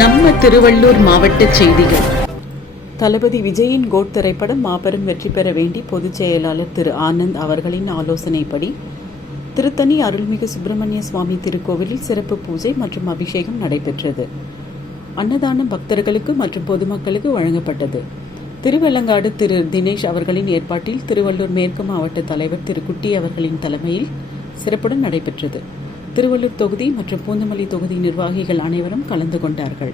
நம்ம திருவள்ளூர் மாவட்ட செய்திகள். தளபதி விஜயின் கோட் திரைப்படம் மாபெரும் வெற்றி பெற வேண்டி பொதுச் செயலாளர் திரு ஆனந்த் அவர்களின் ஆலோசனைப்படி திருத்தணி அருள்மிகு சுப்பிரமணிய சுவாமி திருக்கோவிலில் சிறப்பு பூஜை மற்றும் அபிஷேகம் நடைபெற்றது. அன்னதானம் பக்தர்களுக்கு மற்றும் பொதுமக்களுக்கு வழங்கப்பட்டது. திருவெள்ளங்காடு திரு தினேஷ் அவர்களின் ஏற்பாட்டில் திருவள்ளூர் மேற்கு மாவட்ட தலைவர் திரு குட்டி அவர்களின் தலைமையில் சிறப்புடன் நடைபெற்றது. திருவள்ளூர் தொகுதி மற்றும் பூந்தமல்லி தொகுதி நிர்வாகிகள் அனைவரும் கலந்து கொண்டார்கள்.